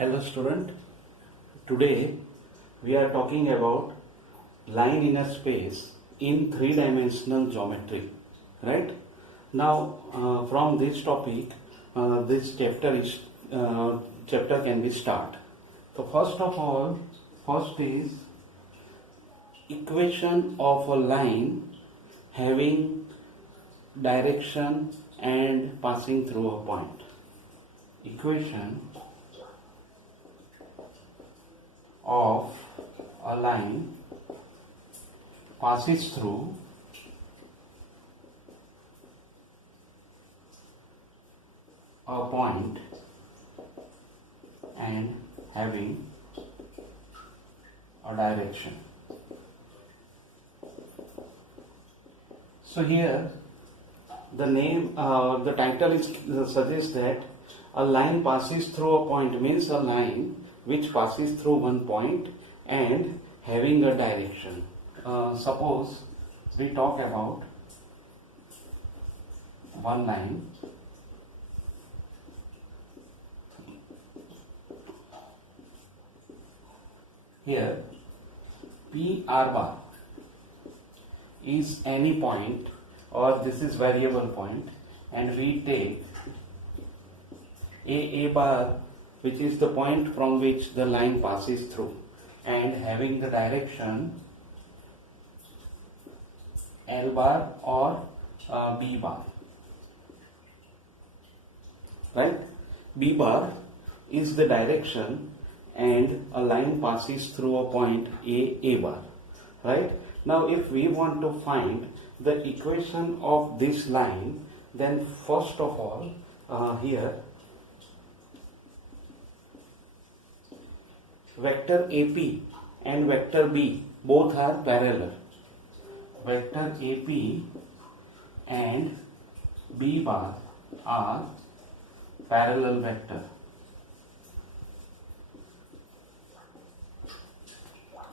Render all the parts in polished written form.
Hello student, today we are talking about line in a space in three-dimensional geometry, right? Now from this topic, this chapter can be start. So first of all, first is equation of a line having direction and passing through a point. Equation of a line passes through a point and having a direction. So here the title suggests that a line passes through a point means a line which passes through one point and having a direction. Suppose we talk about one line here. P r bar is any point, or this is variable point, and we take a bar, which is the point from which the line passes through, and having the direction L bar or B bar, right? B bar is the direction and a line passes through a point A bar, right? Now if we want to find the equation of this line, then first of all here vector AP and vector B both are parallel. Vector AP and B bar are parallel vector.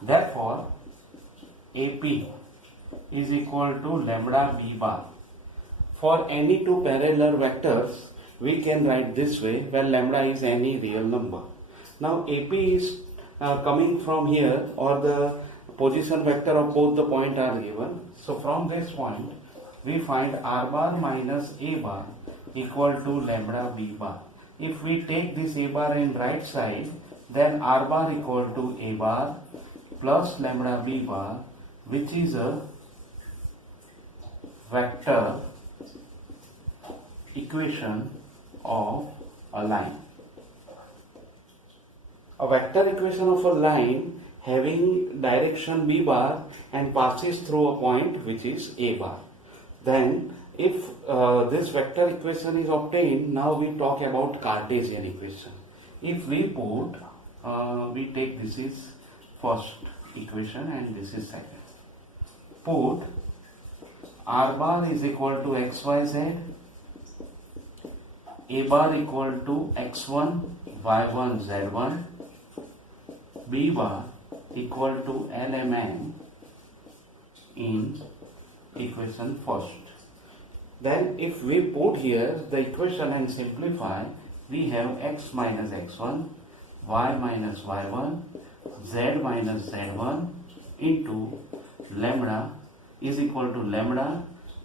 Therefore, AP is equal to lambda B bar. For any two parallel vectors, we can write this way, where lambda is any real number. Now AP is coming from here, or the position vector of both the point are given. So from this point we find r bar minus a bar equal to lambda b bar. If we take this a bar in right side, then r bar equal to a bar plus lambda b bar, which is a vector equation of a line. A vector equation of a line having direction B bar and passes through a point which is A bar. Then if this vector equation is obtained, now we talk about Cartesian equation. If we put, we take this is first equation and this is second. Put r bar is equal to xyz, a bar equal to x1, y1, z1, b bar equal to lmn in equation first. Then if we put here the equation and simplify, we have x minus x1, y minus y1, z minus z1 into lambda is equal to lambda,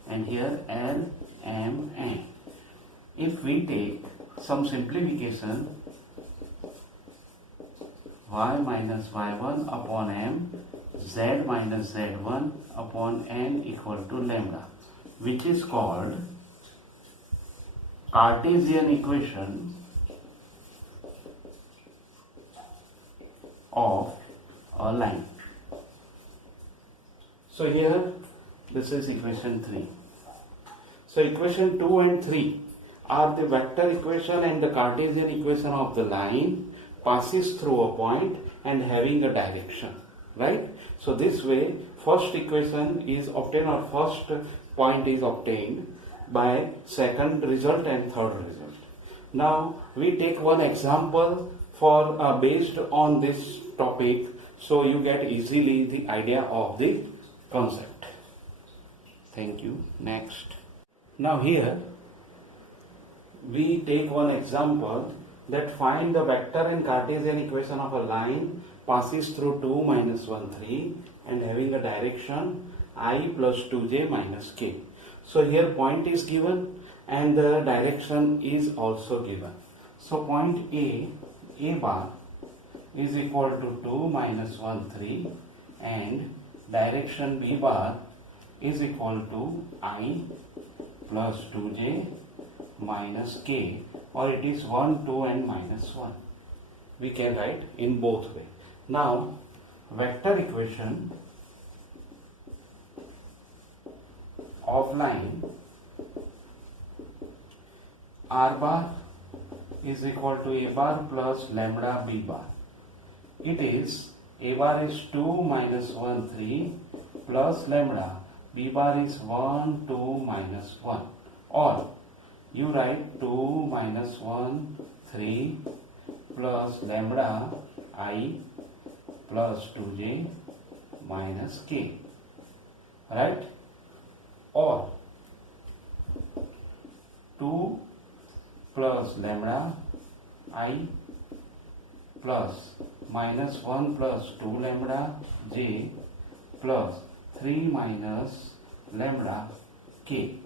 and here lmn. If we take some simplification, y minus y1 upon m, z minus z1 upon n equal to lambda, which is called Cartesian equation of a line. So here this is equation 3. So equation 2 and 3 are the vector equation and the Cartesian equation of the line passes through a point and having a direction, right? So this way first equation is obtained, or first point is obtained by second result and third result. Now we take one example for based on this topic, so you get easily the idea of the concept. Thank you. Next. Now here we take one example that find the vector and Cartesian equation of a line passes through 2 minus 1 3 and having a direction I plus 2j minus k. So here point is given and the direction is also given. So point A bar is equal to 2 minus 1 3 and direction B bar is equal to I plus 2j minus k, or it is 1, 2 and minus 1. We can write in both way. Now vector equation of line R bar is equal to A bar plus lambda B bar. It is A bar is 2 minus 1 3 plus lambda, B bar is 1 2 minus 1, or you write 2 minus 1 3 plus lambda I plus 2j minus k, right? Or 2 plus lambda I plus minus 1 plus 2 lambda j plus 3 minus lambda k.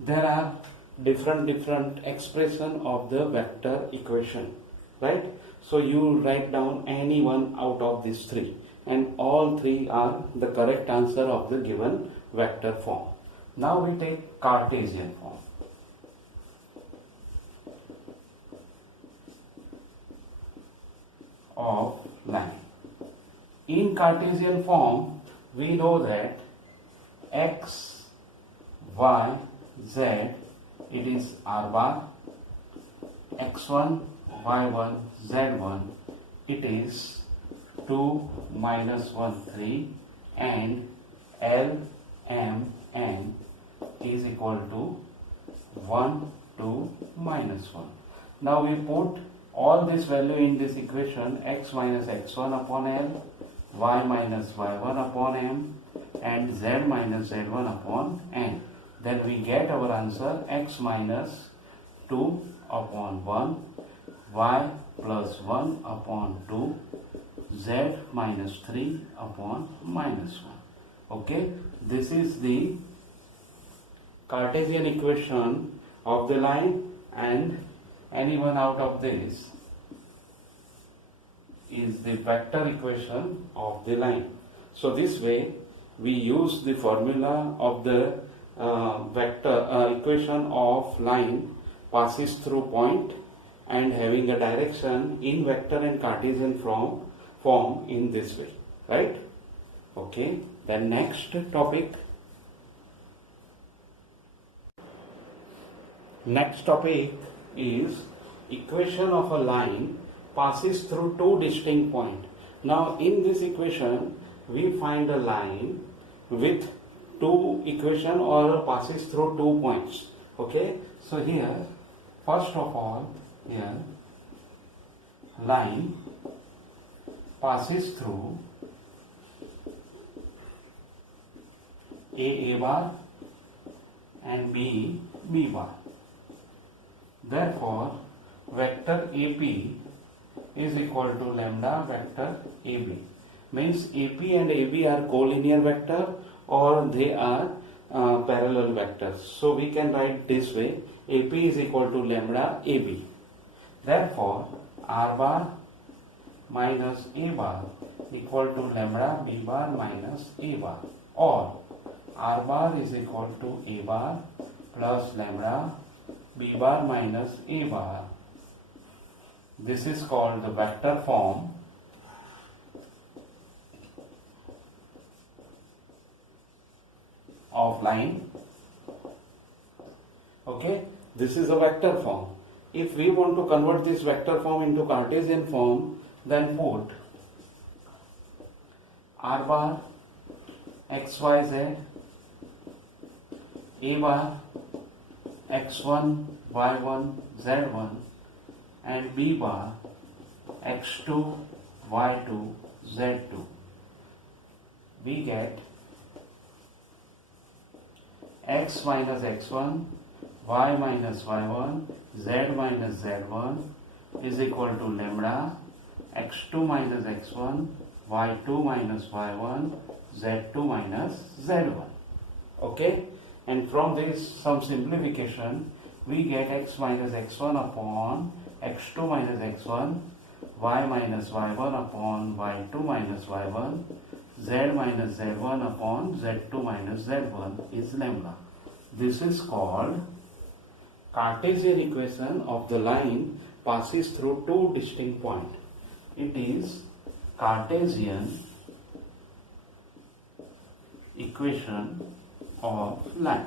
There are different expression of the vector equation, right? So you write down any one out of these three and all three are the correct answer of the given vector form. Now we take Cartesian form. Of line. In Cartesian form, we know that x, y, z, it is r bar, x1, y1, z1, it is 2 minus 1 3 and L, M, N is equal to 1, 2, minus 1. Now we put all this value in this equation, x minus x1 upon L, y minus y1 upon M and z minus z1 upon N. Then we get our answer x minus 2 upon 1, y plus 1 upon 2, z minus 3 upon minus 1. Okay, this is the Cartesian equation of the line, and any one out of this is the vector equation of the line. So this way we use the formula of the vector equation of line passes through point and having a direction in vector and Cartesian form in this way, right? Okay, then next topic. Next topic is equation of a line passes through two distinct points. Now in this equation we find a line with two equation or passes through 2 points. Okay, so here first of all here line passes through A bar and B bar. Therefore vector AP is equal to lambda vector AB. Means AP and AB are collinear vector or they are parallel vectors. So we can write this way, AP is equal to lambda AB. Therefore R bar minus A bar equal to lambda B bar minus A bar, or R bar is equal to A bar plus lambda B bar minus A bar. This is called the vector form of line. Okay, this is a vector form. If we want to convert this vector form into Cartesian form, then put R bar xyz, A bar x1, y1, z1 and B bar x2, y2, z2. We get x minus x1, y minus y1, z minus z1 is equal to lambda x2 minus x1, y2 minus y1, z2 minus z1. Okay, and from this some simplification we get x minus x1 upon x2 minus x1, y minus y1 upon y2 minus y1, z minus z1 upon z2 minus z1 is lambda. This is called Cartesian equation of the line passes through two distinct points. It is Cartesian equation of line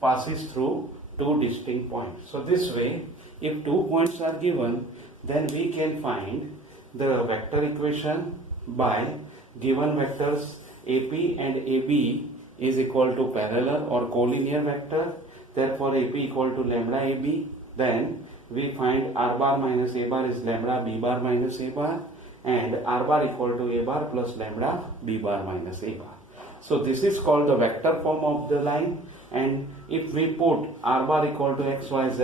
passes through two distinct points. So this way, if 2 points are given, then we can find the vector equation by given vectors AP and AB is equal to parallel or collinear vector. Therefore, AP equal to lambda AB. Then we find R bar minus A bar is lambda B bar minus A bar, and R bar equal to A bar plus lambda B bar minus A bar. So this is called the vector form of the line, and if we put R bar equal to x, y, z,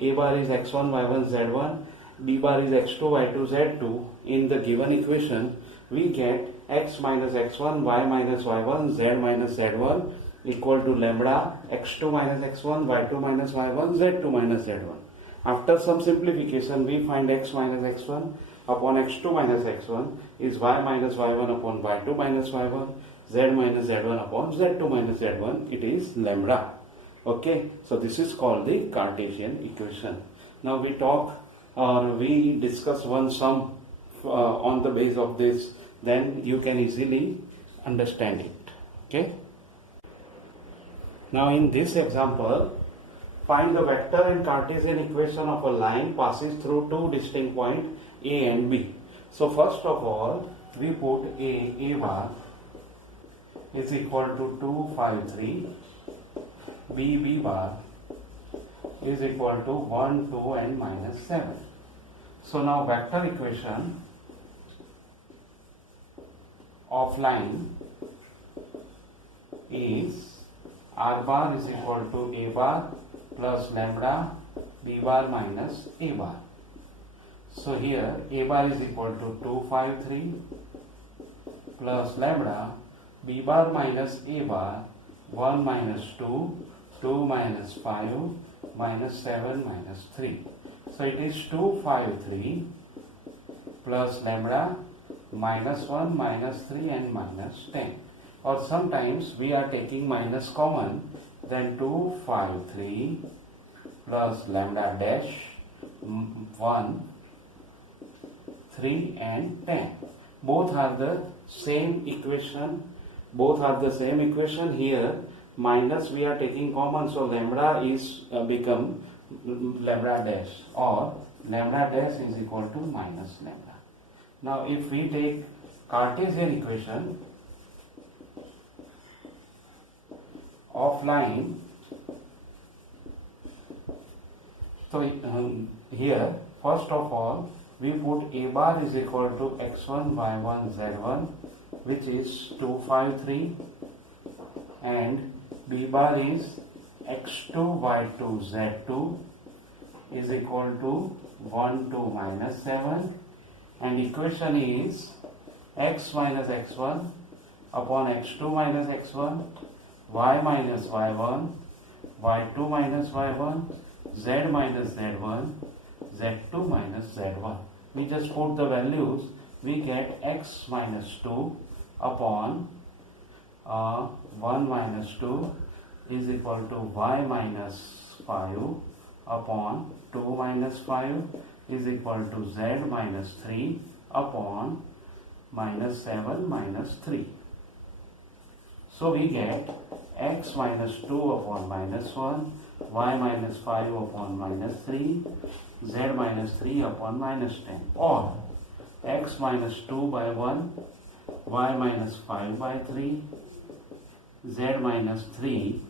A bar is x1, y1, z1, B bar is x2, y2, z2 in the given equation, we get x minus x1, y minus y1, z minus z1 equal to lambda x2 minus x1, y2 minus y1, z2 minus z1. After some simplification, we find x minus x1 upon x2 minus x1 is y minus y1 upon y2 minus y1, z minus z1 upon z2 minus z1. It is lambda. Okay, so this is called the Cartesian equation. Now we talk or we discuss one sum on the base of this, then you can easily understand it. Okay. Now in this example, find the vector and Cartesian equation of a line passes through two distinct points A and B. So first of all, we put A bar is equal to 2, 5, 3. B bar is equal to 1, 2 and minus 7. So now vector equation of line is R bar is equal to A bar plus lambda B bar minus A bar. So here A bar is equal to 2, 5, 3 plus lambda B bar minus A bar 1 minus 2, 2 minus 5 minus 7 minus 3. So it is 2, 5, 3 plus lambda minus 1 minus 3 and minus 10. Or sometimes we are taking minus common, then 2, 5, 3 plus lambda dash 1, 3 and 10. Both are the same equation. Both are the same equation. Here minus we are taking common, so lambda is become lambda dash, or lambda dash is equal to minus lambda. Now if we take Cartesian equation of line, so here first of all we put A bar is equal to x1, y1, z1, which is 2, 5, 3, and B bar is x2, y2, z2 is equal to 1, 2 minus 7, and equation is x minus x1 upon x2 minus x1, y minus y1, y2 minus y1, z minus z1, z2 minus z1. We just put the values, we get x minus 2 upon 1 minus 2 is equal to y minus 5 upon 2 minus 5 is equal to z minus 3 upon minus 7 minus 3. So we get x minus 2 upon minus 1, y minus 5 upon minus 3, z minus 3 upon minus 10, or x minus 2 by 1, y minus 5 by 3, z minus 3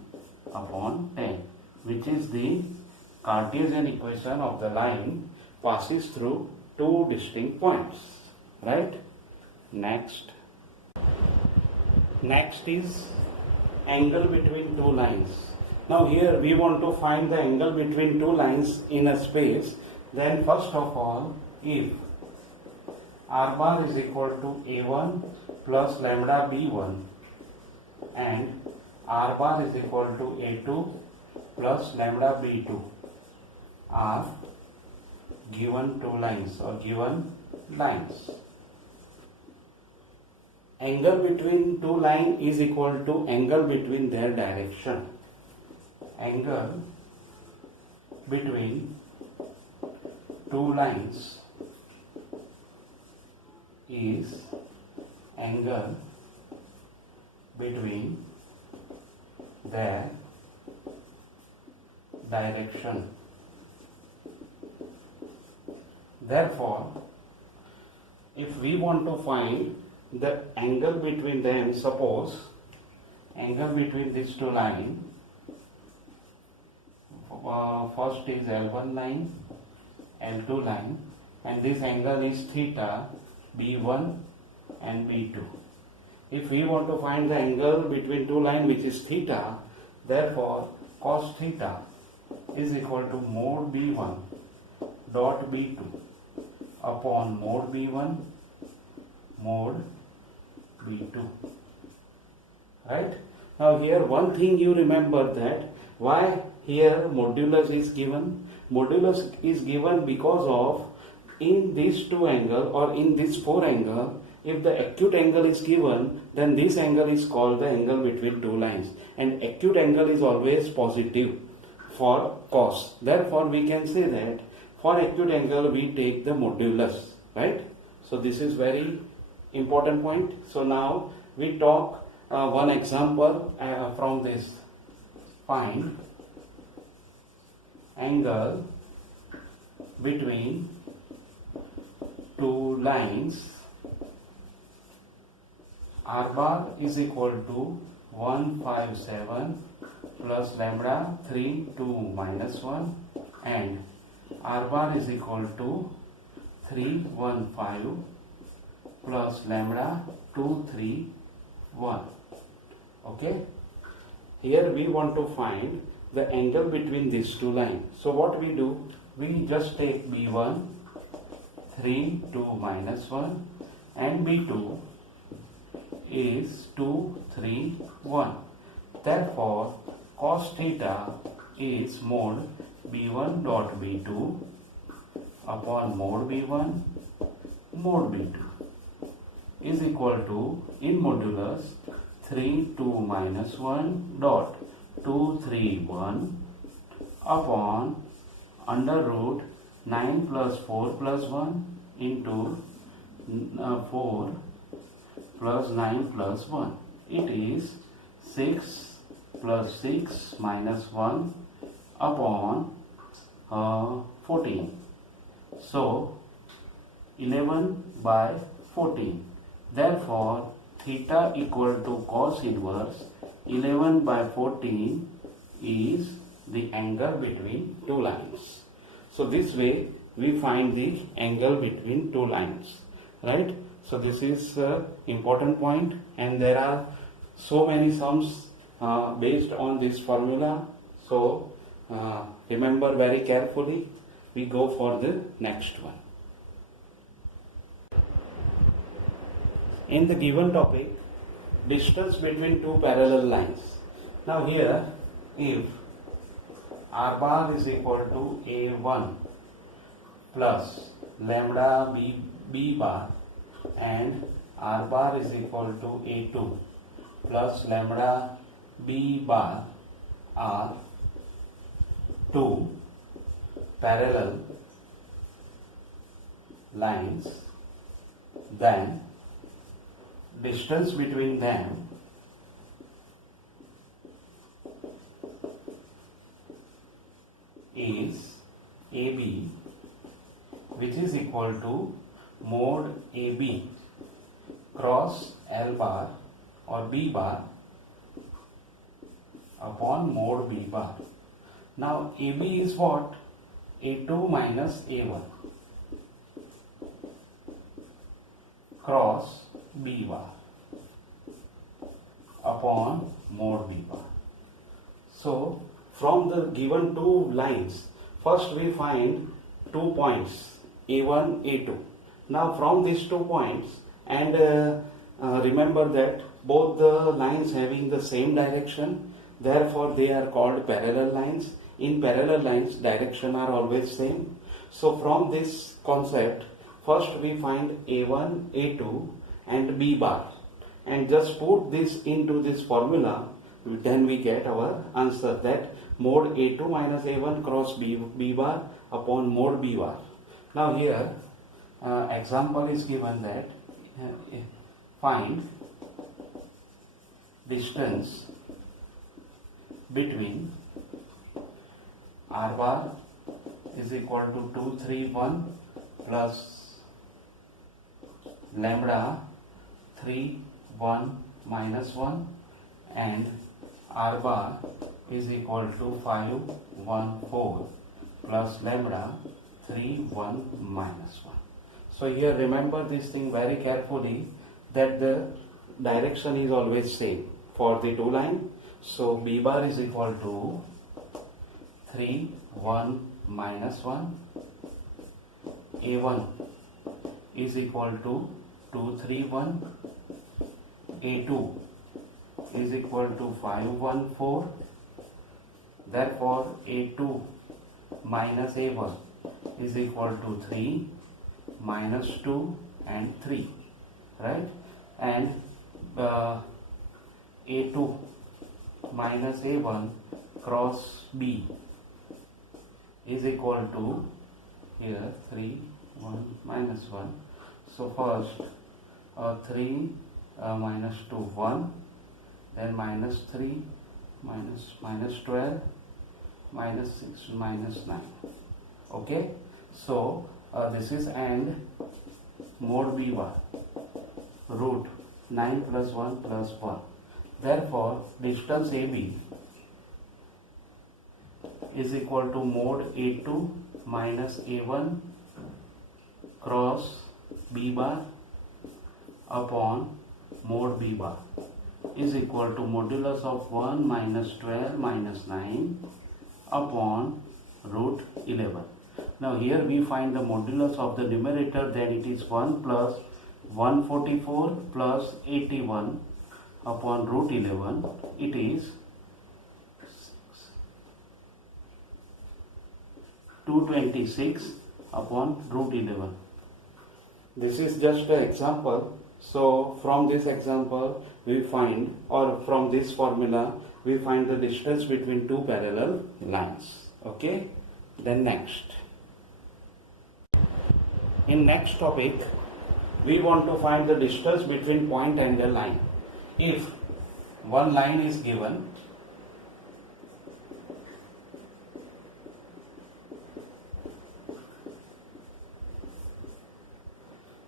upon 10, which is the Cartesian equation of the line passes through two distinct points, right? Next is angle between two lines. Now here we want to find the angle between two lines in a space. Then first of all, if R bar is equal to A1 plus lambda B1 and R bar is equal to A2 plus lambda B2 are given two lines or given lines. Angle between two lines is equal to angle between their direction. Angle between two lines is angle between their direction. Therefore, if we want to find the angle between them, suppose angle between these two lines, first is L1 line, L2 line, and this angle is theta B1 and B2. If we want to find the angle between two lines which is theta, therefore cos theta is equal to mod B1 dot B2 upon mod B1 mod B2. Right? Now here one thing you remember, that why here modulus is given. Modulus is given because of in these two angle or in this four angle, if the acute angle is given, then this angle is called the angle between two lines, and acute angle is always positive for cos. Therefore we can say that for acute angle we take the modulus, right? So this is very important point. So now we talk one example from this. Find angle between two lines. R bar is equal to 157 plus lambda 3 2 minus 1 and R bar is equal to 315 plus lambda 231. Okay, here we want to find the angle between these two lines. So what we do, we just take B1 3 2 minus 1 and B2 is 2 3 1. Therefore cos theta is mod B1 dot B2 upon mod B1 mod B2 is equal to, in modulus, 3 2 minus 1 dot 2 3 1 upon under root 9 plus 4 plus 1 into 4 plus 9 plus 1. It is 6 plus 6 minus 1 upon 14. So 11 by 14. Therefore theta equal to cos inverse 11 by 14 is the angle between two lines. So this way we find the angle between two lines, right? So this is important point, and there are so many sums based on this formula. So remember very carefully. We go for the next one. In the given topic, distance between two parallel lines. Now here, if R bar is equal to A1 plus lambda B bar and R bar is equal to A2 plus lambda B bar are two parallel lines, then distance between them is AB, which is equal to mod AB cross L bar or B bar upon mod B bar. Now AB is what? A2 minus A1 cross B bar upon mod B bar. So from the given two lines, first we find two points A1, A2. Now from these 2 points, and remember that both the lines having the same direction, therefore they are called parallel lines. In parallel lines, direction are always same. So from this concept, first we find A1, A2 and B bar, and just put this into this formula, then we get our answer, that mod A2 minus A1 cross B bar upon mod B bar. Now here example is given that find distance between R bar is equal to 231 plus lambda 3 1 minus 1 and R bar is equal to 5 1 4 plus lambda 3 1 minus 1. So here remember this thing very carefully, that the direction is always same for the two line. So B bar is equal to 3 1 minus 1, A1 is equal to 231, A2 is equal to 514. Therefore A2 minus A1 is equal to 3 minus 2 and 3, right? And A2 minus A1 cross B is equal to here 3 1 minus 1. So first 3 minus 2 1, then minus 3 minus 12 minus 6 minus 9. Okay, so this is and mod B bar root 9 plus 1 plus 1. Therefore distance AB is equal to mod A2 minus A1 cross B bar upon mod B bar is equal to modulus of 1 minus 12 minus 9 upon root 11. Now here we find the modulus of the numerator, then it is 1 plus 144 plus 81 upon root 11. It is 226 upon root 11. This is just an example. So from this example we find, or from this formula we find the distance between two parallel lines. Okay, then next. In next topic we want to find the distance between point and the line. If one line is given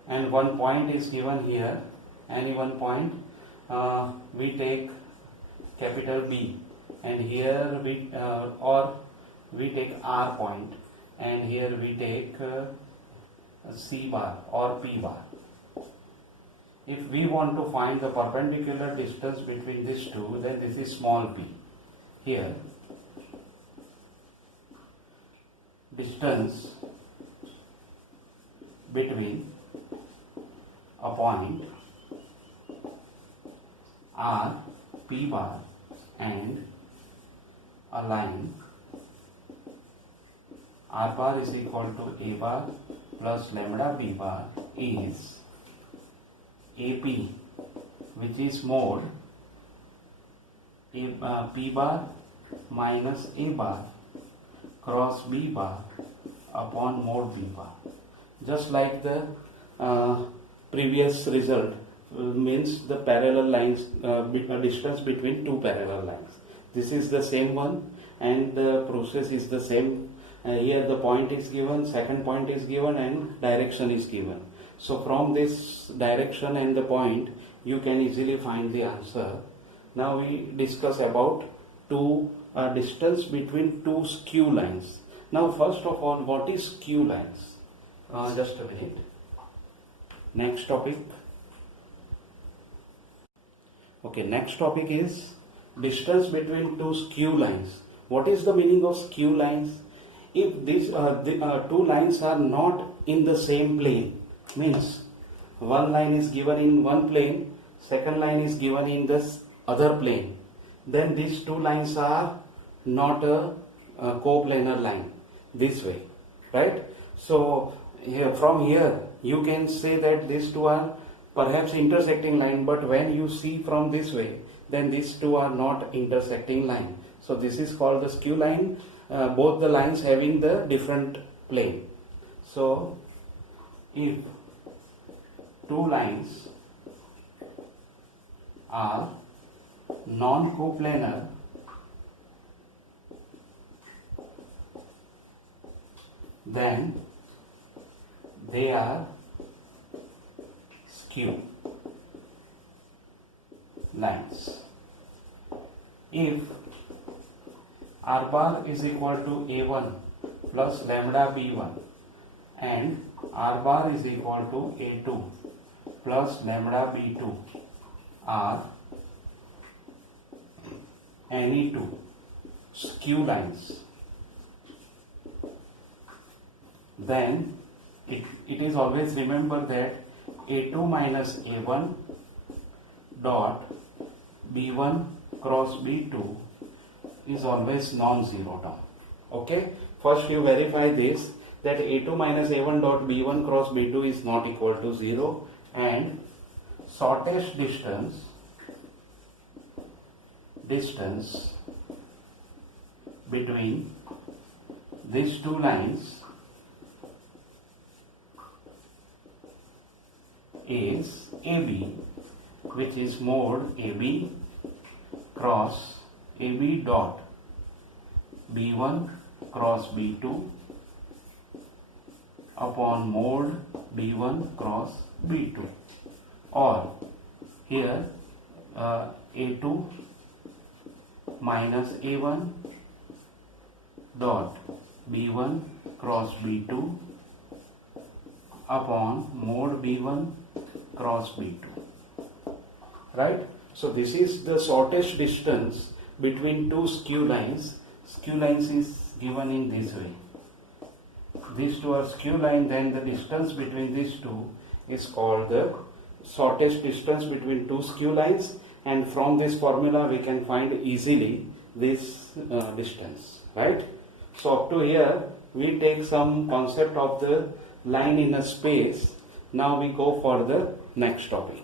and one point is given here, any one point, we take capital B, and here we or we take R point, and here we take C bar or P bar. If we want to find the perpendicular distance between these two, then this is small p. Here distance between a point R P bar and a line R bar is equal to A bar plus lambda B bar is AP, which is mod P bar minus A bar cross B bar upon mod B bar. Just like the previous result, means the parallel lines, distance between two parallel lines. This is the same one and the process is the same. Here the point is given, second point is given, and direction is given. So from this direction and the point you can easily find the answer. Now we discuss about two distance between two skew lines. Now first of all, what is skew lines? Just a minute. Next topic. Okay, next topic is distance between two skew lines. What is the meaning of skew lines? if these two lines are not in the same plane, means one line is given in one plane, second line is given in this other plane, then these two lines are not a coplanar line this way, right? So here, from here you can say that these two are perhaps intersecting line, but when you see from this way, then these two are not intersecting line. So this is called the skew line, both the lines having the different plane. So if two lines are non-coplanar, then they are skew lines. If r bar is equal to a1 plus lambda b1 and r bar is equal to a2 plus lambda b2 are any two skew lines, then it is always remember that a2 minus a1 dot b1 cross b2 is always non-zero term. Okay, first you verify this, that a2 minus a1 dot b1 cross b2 is not equal to 0, and shortest distance between these two lines is AB, which is mod AB cross AB dot B1 cross B2 upon mod B1 cross B2, or here A2 minus A1 dot B1 cross B2 upon mod B1 cross B2, right? So this is the shortest distance between two skew lines. Skew lines is given in this way. These two are skew line, then the distance between these two is called the shortest distance between two skew lines, and from this formula we can find easily this distance, right? So up to here we take some concept of the line in a space. Now we go for the next topic.